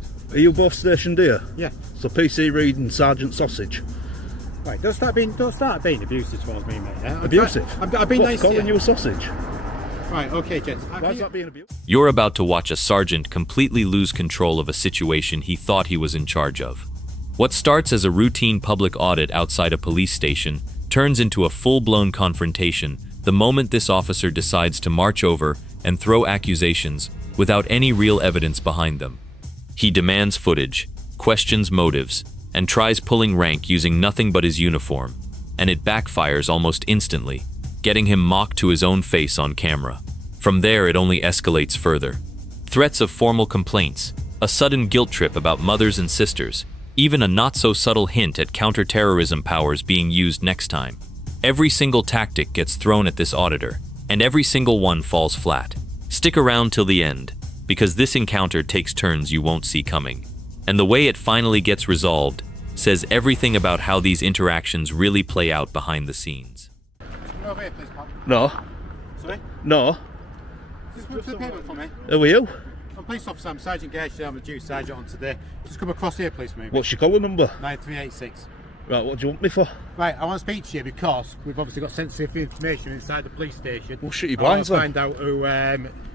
read. Are you both stationed here? Yeah. So PC Reed and Sergeant Sausage. Right, don't start being abusive towards me, mate. Yeah? Abusive? I've been nice to calling you a sausage? Right, okay, gents. Why is that being abusive? You're about to watch a sergeant completely lose control of a situation he thought he was in charge of. What starts as a routine public audit outside a police station turns into a full-blown confrontation the moment this officer decides to march over and throw accusations without any real evidence behind them. He demands footage, questions motives, and tries pulling rank using nothing but his uniform, and it backfires almost instantly, getting him mocked to his own face on camera. From there, it only escalates further. Threats of formal complaints, a sudden guilt trip about mothers and sisters, even a not-so-subtle hint at counter-terrorism powers being used next time. Every single tactic gets thrown at this auditor, and every single one falls flat. Stick around till the end, because this encounter takes turns you won't see coming. And the way it finally gets resolved says everything about how these interactions really play out behind the scenes. Come over here, please, pal. No. Sorry? No. Just come to the payment for me. Who are you? I'm police officer, I'm Sergeant Gage, I'm a duty sergeant on today. Just come across here, please, for me. What's your collar number? 9386. Right, what do you want me for? Right, I want to speak to you because we've obviously got sensitive information inside the police station. Well, shut your I want blinds to then. find out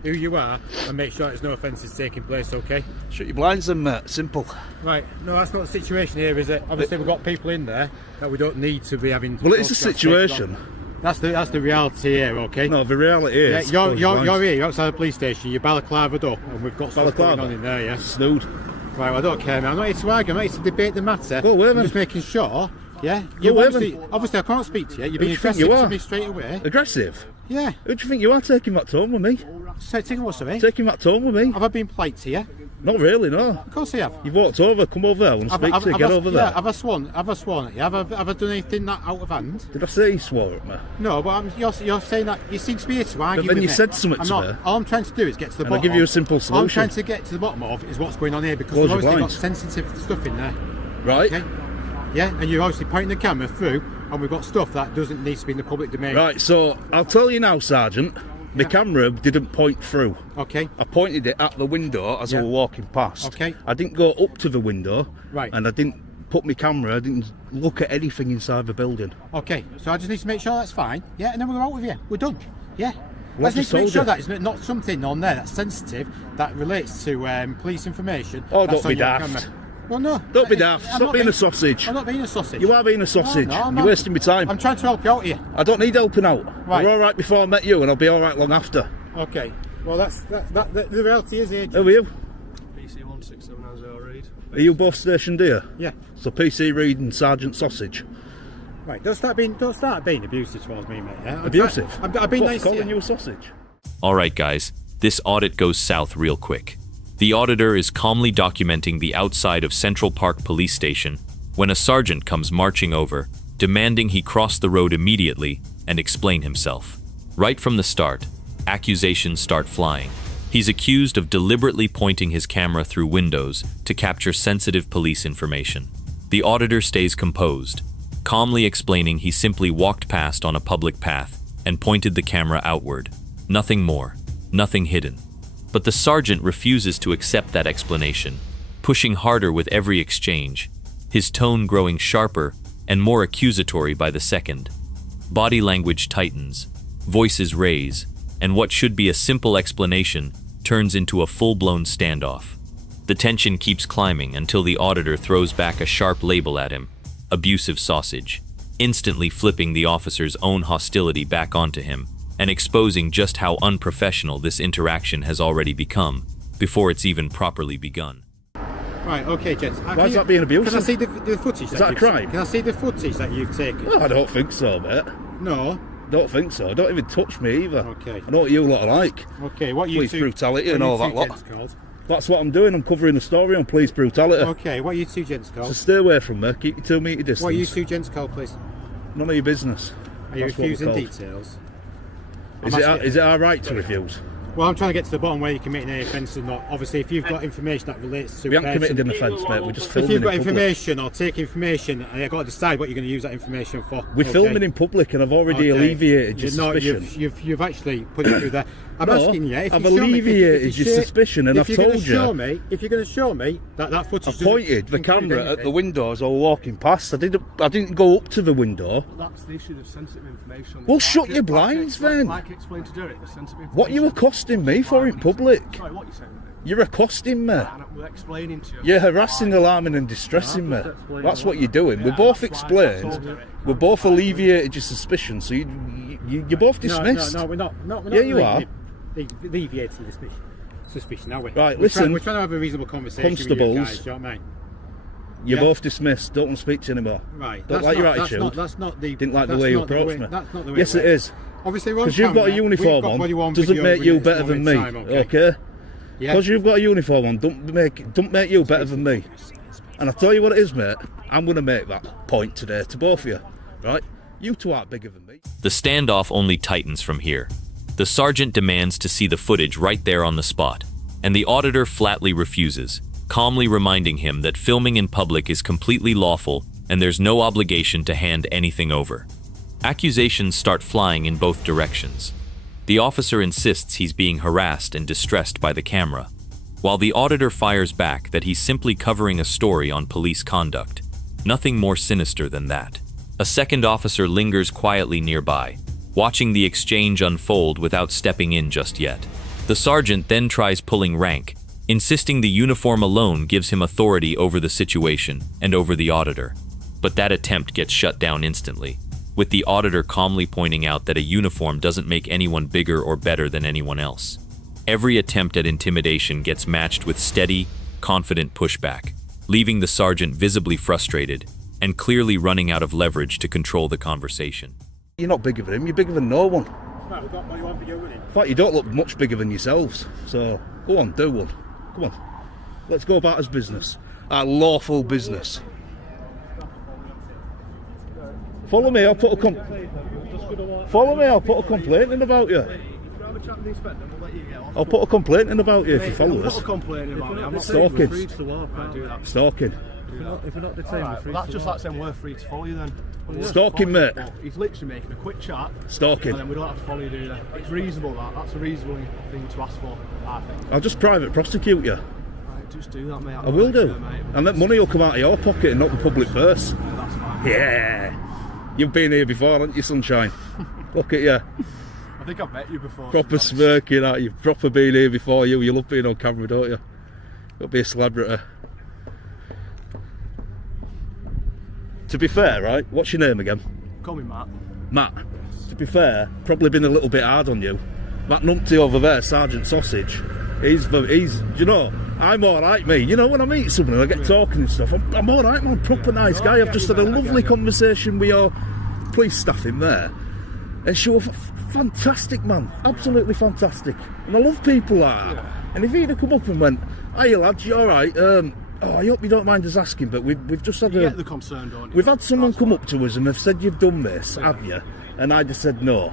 who you are and make sure there's no offences taking place, okay? Shut your blinds then, mate. Simple. Right, no, that's not the situation here, is it? Obviously, we've got people in there that we don't need to be having. Well, it is a situation. That's the reality here, okay? No, the reality is... Yeah, you're here, you're outside the police station, you're balaclavaed up, and we've got stuff going on in there, yeah? Snood. Right, well, I don't care, man. I'm not here to argue, I'm not here to debate the matter. Go away, I'm man. just making sure, yeah? Go away, Obviously, I can't speak to you. You're being Who do you think aggressive you to are? me straight away. Aggressive? Yeah. Who do you think you are taking that tone with me? So, taking what, sorry? Taking that tone with me? Have I been polite to you? Not really, no. Of course I have. You've walked over, come over there, I want to speak to you, get over there. Yeah, have I sworn at you? Have I done anything that out of hand? Did I say you swore at me? No, but you're saying that you seem to be here to argue But then with you me. said something I'm to not. me. All I'm trying to do is get to the And bottom. I'll give you a simple All I'm solution. trying to get to the bottom of is what's going on here because Close we've your obviously got blinds. sensitive stuff in there. Right. Okay? Yeah, and you're obviously pointing the camera through, and we've got stuff that doesn't need to be in the public domain. Right, so I'll tell you now, Sergeant. My camera didn't point through. Okay. I pointed it at the window as I was walking past. Okay. I didn't go up to the window. Right. And I didn't put my camera, I didn't look at anything inside the building. Okay, so I just need to make sure that's fine. Yeah, and then we're out with you. We're done. Yeah. Well, Let's I need just to make told sure you. that it's not something on there that's sensitive that relates to police information. Oh, that's don't be on your daft. camera. Well, no. Don't be daft. I'm Stop not being a sausage. I'm not being a sausage. You are being a sausage. No, I'm You're not. wasting my time. I'm trying to help you out here. I don't need helping out. Right. You're alright before I met you and I'll be alright long after. Okay. Well, the reality is here. Who are you? PC 16790 read. Are you both stationed here? Yeah. So PC Reed and Sergeant Sausage. Right. Don't start being abusive towards me, mate. Yeah? Abusive? I've been What, nice to calling you. you a sausage? Alright guys, this audit goes south real quick. The auditor is calmly documenting the outside of Central Park Police Station when a sergeant comes marching over, demanding he cross the road immediately and explain himself. Right from the start, accusations start flying. He's accused of deliberately pointing his camera through windows to capture sensitive police information. The auditor stays composed, calmly explaining he simply walked past on a public path and pointed the camera outward. Nothing more, nothing hidden. But the sergeant refuses to accept that explanation, pushing harder with every exchange, his tone growing sharper and more accusatory by the second. Body language tightens, voices raise, and what should be a simple explanation turns into a full-blown standoff. The tension keeps climbing until the auditor throws back a sharp label at him, abusive sausage, instantly flipping the officer's own hostility back onto him and exposing just how unprofessional this interaction has already become before it's even properly begun. Right. Okay, gents. Why is that being abusive? Can I see the footage? Is that a crime? Can I see the footage that you've taken? Well, I don't think so, mate. No. Don't think so. Don't even touch me either. Okay. I know what you lot are like. Okay. What you Police two? brutality what and you all two that lot. gents called? That's what I'm doing. I'm covering the story on police brutality. Okay. What are you two gents called? So stay away from me. Keep your 2 metre distance. What are you two gents called, please? None of your business. Are you That's what we're refusing called. details? Is it our right to refuse? Well, I'm trying to get to the bottom where you commit an offence or not. Obviously, if you've got information that relates to We haven't committed an offence, mate. We're just if filming you've got in public. information or take information, and you've got to decide what you're going to use that information for. We're filming in public, and I've already alleviated your suspicion. You've actually put it through there. I'm asking you. If I've you show me- alleviated your suspicion, and I've told you. If you're going to show me that footage, I pointed the camera at the window as I was walking past. I didn't go up to the window. That's the issue of sensitive information. Well, shut your blinds, then. Like explain to Derek, the sensitive information. What are you accosting me for in public? Sorry, what you saying? You're accosting me. We're explaining to you. You're harassing, alarming and distressing me. That's what you're doing. We're both explained. We're both alleviated your suspicion, so you're both dismissed. No, we're not. Yeah, you are. Alleviating suspicion, are we? Right, We're listen. We're trying to have a reasonable conversation with you Constables. guys, do you know what I mean? You're Yeah. both dismissed. Don't want to speak to you anymore. Right. Don't That's like your not- attitude. That's not the. Didn't like the that's way you not the approached me. That's not the way. Yes, it is. Obviously, we're on Because you've got a camera, we've uniform got body on, video doesn't make with you this better than me. moment in time, Okay? Yeah. Because you've got a uniform on, don't make you better than me. And I tell you what it is, mate. I'm going to make that point today to both of you. Right? You two aren't bigger than me. The standoff only tightens from here. The sergeant demands to see the footage right there on the spot, and the auditor flatly refuses, calmly reminding him that filming in public is completely lawful and there's no obligation to hand anything over. Accusations start flying in both directions. The officer insists he's being harassed and distressed by the camera, while the auditor fires back that he's simply covering a story on police conduct. Nothing more sinister than that. A second officer lingers quietly nearby, watching the exchange unfold without stepping in just yet. The sergeant then tries pulling rank, insisting the uniform alone gives him authority over the situation and over the auditor. But that attempt gets shut down instantly, with the auditor calmly pointing out that a uniform doesn't make anyone bigger or better than anyone else. Every attempt at intimidation gets matched with steady, confident pushback, leaving the sergeant visibly frustrated and clearly running out of leverage to control the conversation. You're not bigger than him, you're bigger than no one. Right, we've got body one video with it. In fact, you don't look much bigger than yourselves. So, go on, do one. Come on. Let's go about as business. Our lawful business. Follow me, I'll put a complaint in about you. I'll put a complaint in about you if you follow us. Stalking. Stalking. If we're not detained, that's just like saying we're free to follow you then. Stalking, mate. He's literally making a quick chat. Stalking. And then we don't have to follow you, do that. It's reasonable, that. That's a reasonable thing to ask for, I think. I'll just private prosecute you. Right, just do that, mate. I will do. And that money will come out of your pocket and not the public purse. Yeah, that's fine. Yeah. You've been here before, haven't you, sunshine? Look at you. I think I've met you before. Proper smirking at you. Proper been here before you. You love being on camera, don't you? Got to be a celebrity. To be fair, right? What's your name again? Call me Matt. Matt. To be fair, probably been a little bit hard on you. That numpty over there, Sergeant Sausage, he's, you know, I'm alright, me. You know, when I meet someone and I get talking and stuff, I'm alright, man. Proper nice guy. I've just had a lovely conversation with your police staff in there. And she was fantastic, man. Absolutely fantastic. And I love people like that. And if he'd have come up and went, "Hey lads, you alright? I hope you don't mind us asking, but we've just had You get the concern, don't you? we've had someone come up to us and they've said you've done this, have you?" And I just said no.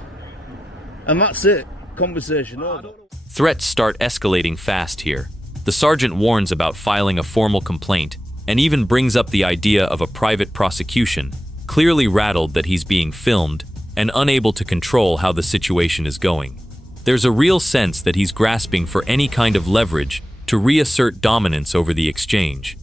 And that's it. Conversation over. Threats start escalating fast here. The sergeant warns about filing a formal complaint and even brings up the idea of a private prosecution, clearly rattled that he's being filmed and unable to control how the situation is going. There's a real sense that he's grasping for any kind of leverage to reassert dominance over the exchange.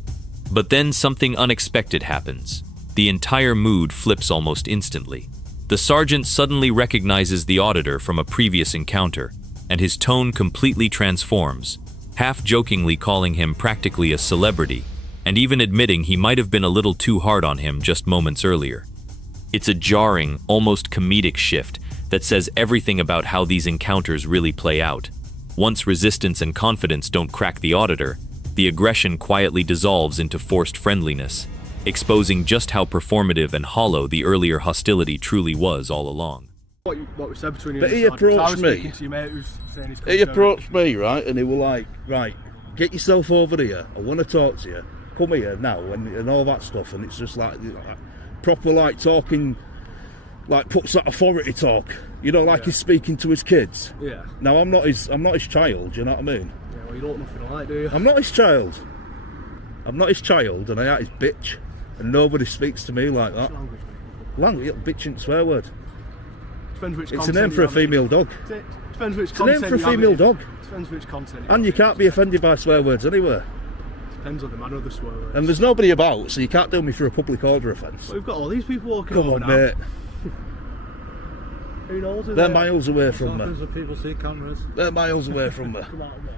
But then something unexpected happens. The entire mood flips almost instantly. The sergeant suddenly recognizes the auditor from a previous encounter, and his tone completely transforms, half-jokingly calling him practically a celebrity, and even admitting he might have been a little too hard on him just moments earlier. It's a jarring, almost comedic shift that says everything about how these encounters really play out. Once resistance and confidence don't crack the auditor, the aggression quietly dissolves into forced friendliness, exposing just how performative and hollow the earlier hostility truly was all along. What we said between you But and he the sergeant, 'cause I approached was me. speaking to your mate who's saying he's He approached me, right, and he was like, "Right, get yourself over here. I want to talk to you. Come here now," and all that stuff. And it's just like proper, like talking like puts that authority talk, you know, like he's speaking to his kids. Yeah. Now I'm not his child, you know what I mean? Yeah, well, you don't look nothing like, do you? I'm not his child. I'm not his child, and I ain't his bitch, and nobody speaks to me like that. Language, bitch ain't a swear word. Depends which It's a name for a female dog. Depends which It's a name for a female dog. Depends which content. And you can't be offended by swear words anywhere. Depends on the manner of the swear words. And there's nobody about, so you can't do me for a public order offence. Well, we've got all these people walking Come over on, now. mate. Who knows? They're miles away from me. Sometimes people see cameras. They're miles away from me. Come out of there.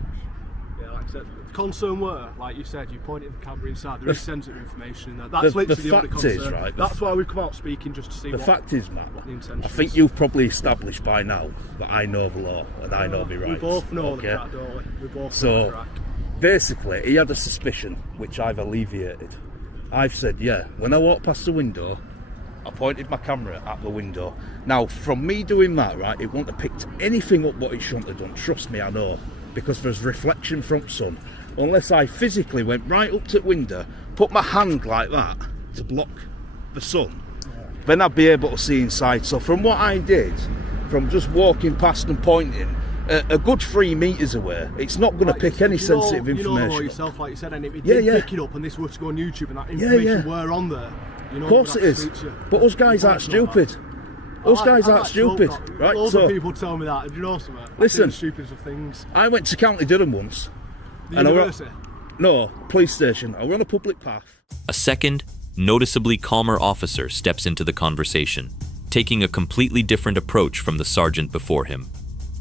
Yeah, like I said, the concern were, like you said, you pointed the camera inside, there is sensitive information in there. That's the literally the only fact concern. is, right, That's why we've come out speaking, just to see The what fact is, Matt, the intention I think is. you've probably established by now that I know the law and I know my rights. We both know the okay? crack, don't we? We both know the So, crack. basically, he had a suspicion, which I've alleviated. I've said, yeah, when I walked past the window, I pointed my camera at the window. Now, from me doing that, right, it wouldn't have picked anything up what it shouldn't have done. Trust me, I know. Because there's reflection from sun. Unless I physically went right up to the window, put my hand like that to block the sun, then I'd be able to see inside. So from what I did, from just walking past and pointing, a good 3 metres away, it's not going to pick any sensitive information. You know up. yourself, like you said, and if it Yeah, did yeah. pick it up and this were to go on YouTube and that information were on there, you know, Of course we'd it have to is. speak to you. But us guys aren't stupid. Us guys aren't stupid, right? Loads So of people tell me that. Do you know something? Listen. I do the stupidest of things. I went to County Durham once. The And I were- university. No, police station. I were on a public path. A second, noticeably calmer officer steps into the conversation, taking a completely different approach from the sergeant before him.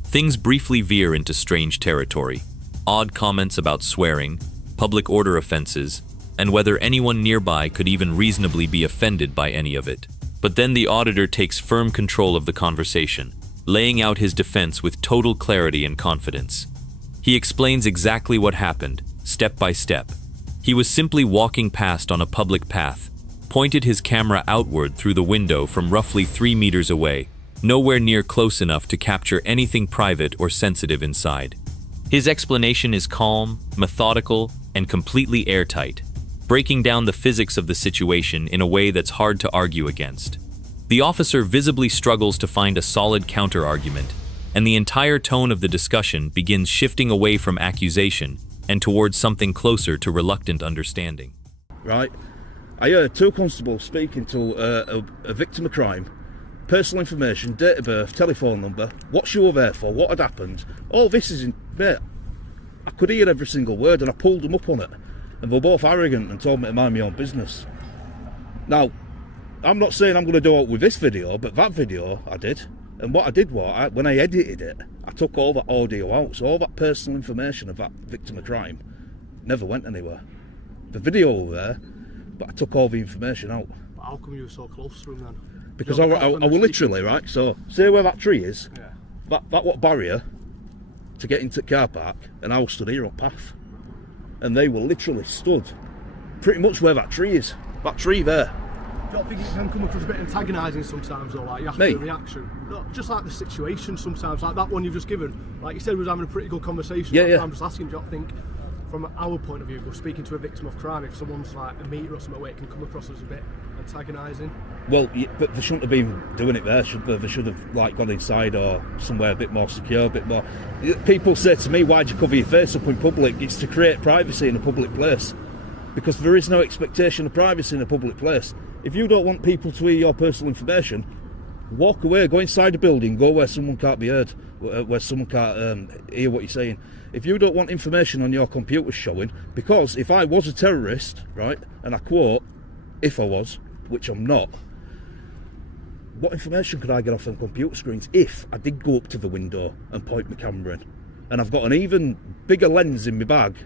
Things briefly veer into strange territory. Odd comments about swearing, public order offenses, and whether anyone nearby could even reasonably be offended by any of it. But then the auditor takes firm control of the conversation, laying out his defense with total clarity and confidence. He explains exactly what happened, step by step. He was simply walking past on a public path, pointed his camera outward through the window from roughly 3 meters away, nowhere near close enough to capture anything private or sensitive inside. His explanation is calm, methodical, and completely airtight, breaking down the physics of the situation in a way that's hard to argue against. The officer visibly struggles to find a solid counter-argument, and the entire tone of the discussion begins shifting away from accusation and towards something closer to reluctant understanding. Right? I heard 2 constables speaking to a victim of crime, personal information, date of birth, telephone number, what you were there for, what had happened. All this is in there. I could hear every single word and I pulled them up on it. And they were both arrogant and told me to mind my own business. Now, I'm not saying I'm going to do it with this video, but that video I did. And what I did was, when I edited it, I took all that audio out. So all that personal information of that victim of crime never went anywhere. The video was there, but I took all the information out. But how come you were so close to him then? Because I were literally, right, so see where that tree is? Yeah. That what barrier to get into the car park, and I was stood here on path. And they were literally stood pretty much where that tree is. That tree there. Do you not think it can come across a bit antagonising sometimes, or like you have Me? to reaction? No, just like the situation sometimes, like that one you've just given. Like you said, we was having a pretty good conversation. Yeah, yeah. I'm just asking, do you not think, from our point of view, we're speaking to a victim of crime, if someone's like a meter or something away, it can come across as a bit antagonising? Well, yeah, but they shouldn't have been doing it there, should they? They should have like gone inside or somewhere a bit more secure, a bit more. People say to me, "Why'd you cover your face up in public?" It's to create privacy in a public place, because there is no expectation of privacy in a public place. If you don't want people to hear your personal information, walk away, go inside a building, go where someone can't be heard, where someone can't hear what you're saying. If you don't want information on your computer showing, because if I was a terrorist, right, and I quote, if I was, which I'm not, what information could I get off them computer screens if I did go up to the window and point my camera in? And I've got an even bigger lens in my bag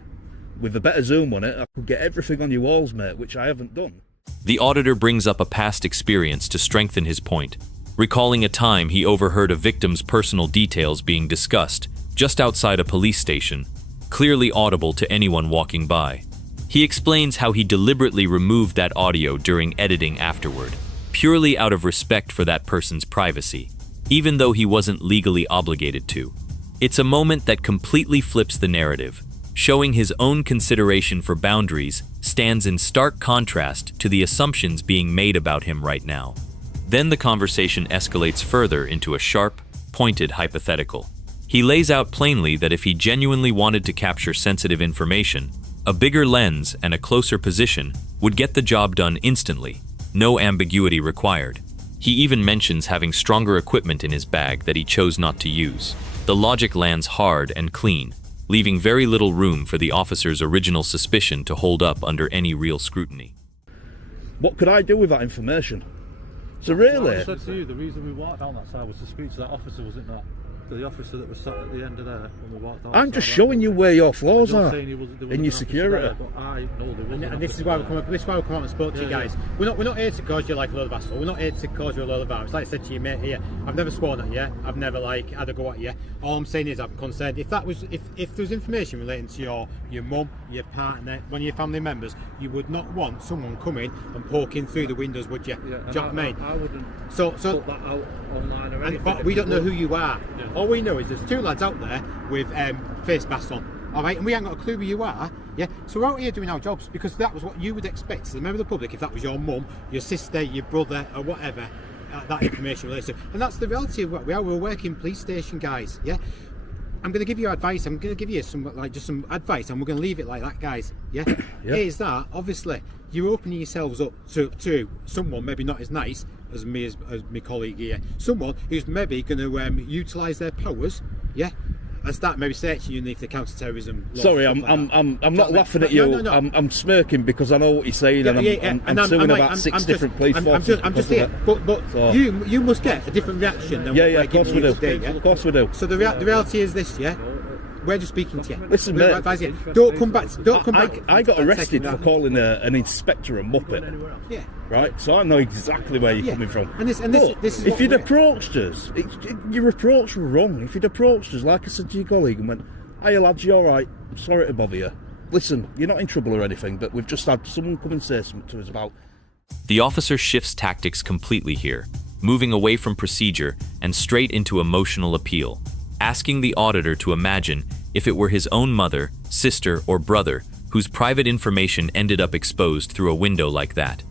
with a better zoom on it. I could get everything on your walls, mate, which I haven't done. The auditor brings up a past experience to strengthen his point, recalling a time he overheard a victim's personal details being discussed just outside a police station, clearly audible to anyone walking by. He explains how he deliberately removed that audio during editing afterward, purely out of respect for that person's privacy, even though he wasn't legally obligated to. It's a moment that completely flips the narrative, showing his own consideration for boundaries stands in stark contrast to the assumptions being made about him right now. Then the conversation escalates further into a sharp, pointed hypothetical. He lays out plainly that if he genuinely wanted to capture sensitive information, a bigger lens and a closer position would get the job done instantly, no ambiguity required. He even mentions having stronger equipment in his bag that he chose not to use. The logic lands hard and clean, leaving very little room for the officer's original suspicion to hold up under any real scrutiny. What could I do with that information? So really... I said to you, the reason we walked down that side was to speak to that officer, wasn't that? The officer that was sat at the end of there when we walked down. I'm just showing you where your flaws You're are saying there in your wasn't an officer security. there, but I know there was. And this is why we come up. This is why we come out and spoke to you guys. We're not here to cause you like a load of asshole. We're not here to cause you a load of violence. Like I said to your mate here, I've never sworn at you. I've never had a go at you. All I'm saying is I'm concerned. If there was information relating to your mum, your partner, one of your family members, you would not want someone coming and poking through the windows, would you? Yeah, Do you know what I mean? I wouldn't So put that out online or anything. but we don't know who you are. Yeah. All we know is there's two lads out there with face masks on. All right, and we ain't got a clue who you are. Yeah, so we're out here doing our jobs because that was what you would expect as a member of the public if that was your mum, your sister, your brother, or whatever that information relates to. And that's the reality of what we are. We're working police station, guys. Yeah. I'm going to give you advice. I'm going to give you some advice, and we're going to leave it like that, guys. Yeah. Yeah. Is that obviously you're opening yourselves up to someone maybe not as nice as me as my colleague here. Someone who's maybe going to utilise their powers. Yeah. And start maybe searching you underneath the counter-terrorism law. Sorry, like I'm not laughing at you. No. I'm smirking because I know what you're saying, and I'm suing about six different police forces. I'm just here, but So- you must get a different reaction than what Yeah, we're of course giving we you do. today, yeah? Of course we do. So the reality is this, yeah. We're just speaking to you. Listen, We're mate. advising you. Don't come back. Don't come back. I got and arrested take for that. calling an inspector a muppet, Yeah. right? So I know exactly where you're Yeah. coming from. And this But is if what you'd we're- approached us, your approach was wrong. If you'd approached us, like I said to your colleague, and went, "Hey lads, you all right? I'm sorry to bother you. Listen, you're not in trouble or anything, but we've just had someone come and say something to us about..." The officer shifts tactics completely here, moving away from procedure and straight into emotional appeal, asking the auditor to imagine if it were his own mother, sister, or brother whose private information ended up exposed through a window like that.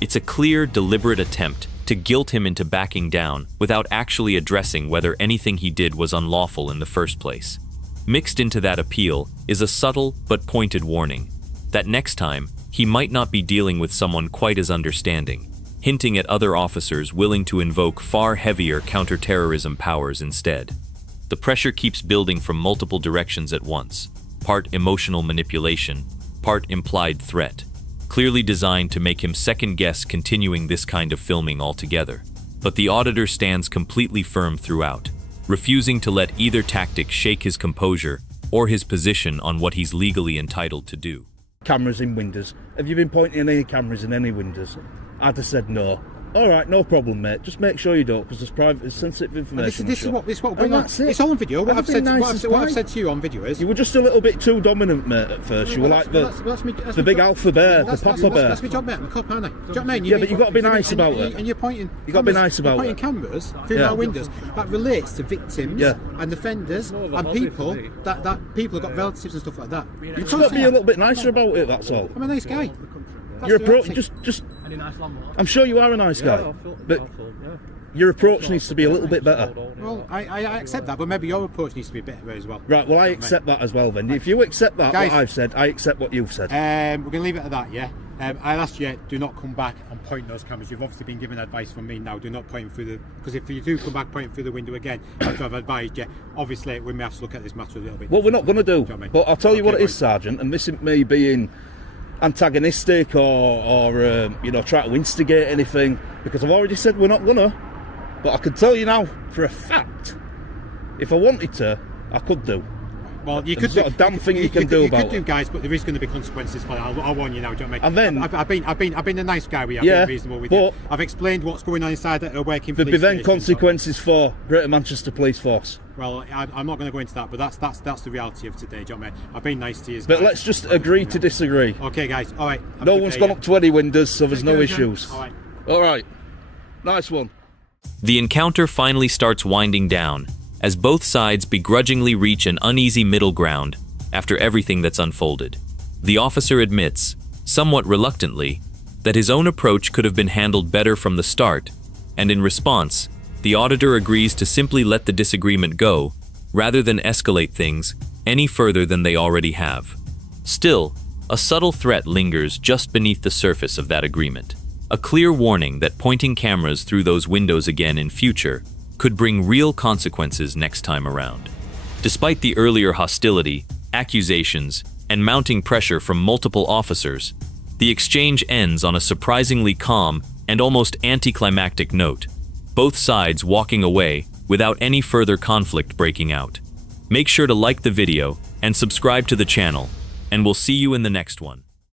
It's a clear, deliberate attempt to guilt him into backing down without actually addressing whether anything he did was unlawful in the first place. Mixed into that appeal is a subtle but pointed warning that next time he might not be dealing with someone quite as understanding, hinting at other officers willing to invoke far heavier counter-terrorism powers instead. The pressure keeps building from multiple directions at once, part emotional manipulation, part implied threat, clearly designed to make him second-guess continuing this kind of filming altogether. But the auditor stands completely firm throughout, refusing to let either tactic shake his composure or his position on what he's legally entitled to do. Cameras in windows. Have you been pointing any cameras in any windows? I'd have said no. All right, no problem, mate. Just make sure you don't, because there's private, sensitive information. This is what we're going on. that's it. It's all on video. What I've I've been said, nice what and I've quiet. said to you on video is. You were just a little bit too dominant, mate, at first. You were like the big alpha bear, the papa bear. That's my job, mate. I'm a cop, aren't I? Do you know what I mean? Yeah, but you've got to be nice about it. And you're pointing. You've got to be nice about You're it. pointing cameras through Yeah. our windows that relates to victims Yeah. and offenders More of a and hobby people for me. that people have got relatives and stuff like that. You've just got to be a little bit nicer about it, that's all. I'm a nice guy. That's Your the approach, reality. just... Any nice landlord? I'm sure you are a nice guy, but your approach needs to be a little bit better. Well, I accept that, but maybe your approach needs to be better as well. Right, well, I accept that as well, then. If you accept that, Guys. what I've said, I accept what you've said. We're going to leave it at that, yeah? I'll ask you, do not come back and point those cameras. You've obviously been given advice from me now. Do not point through the... Because if you do come back pointing through the window again, after I've advised you, obviously we may have to look at this matter a little bit. What we're not going to do, you know what I mean? but I'll tell you what it Okay, is, Sergeant, and this isn't me being antagonistic or try to instigate anything, because I've already said we're not gonna. But I can tell you now for a fact, if I wanted to, I could do. Well, you There's could not a damn thing you can do you about could do, it. guys, but there is going to be consequences for that. I'll warn you now. Do you know what I And mean? then- I've been a nice guy with you. I've Yeah, been reasonable with but- you. I've explained what's going on inside a working There'd police be then station, so- consequences for Greater Manchester Police Force. Well, I'm not going to go into that, but that's the reality of today. Do you know what I mean? I've been nice to you. But guys. let's just agree to disagree. Okay, guys. All right. Have a No good one's day, gone yeah? up to any windows, so there's Take no care, issues. All right. All right, nice one. The encounter finally starts winding down, as both sides begrudgingly reach an uneasy middle ground after everything that's unfolded. The officer admits, somewhat reluctantly, that his own approach could have been handled better from the start, and in response, the auditor agrees to simply let the disagreement go, rather than escalate things any further than they already have. Still, a subtle threat lingers just beneath the surface of that agreement. A clear warning that pointing cameras through those windows again in future could bring real consequences next time around. Despite the earlier hostility, accusations, and mounting pressure from multiple officers, the exchange ends on a surprisingly calm and almost anticlimactic note, both sides walking away without any further conflict breaking out. Make sure to like the video and subscribe to the channel, and we'll see you in the next one.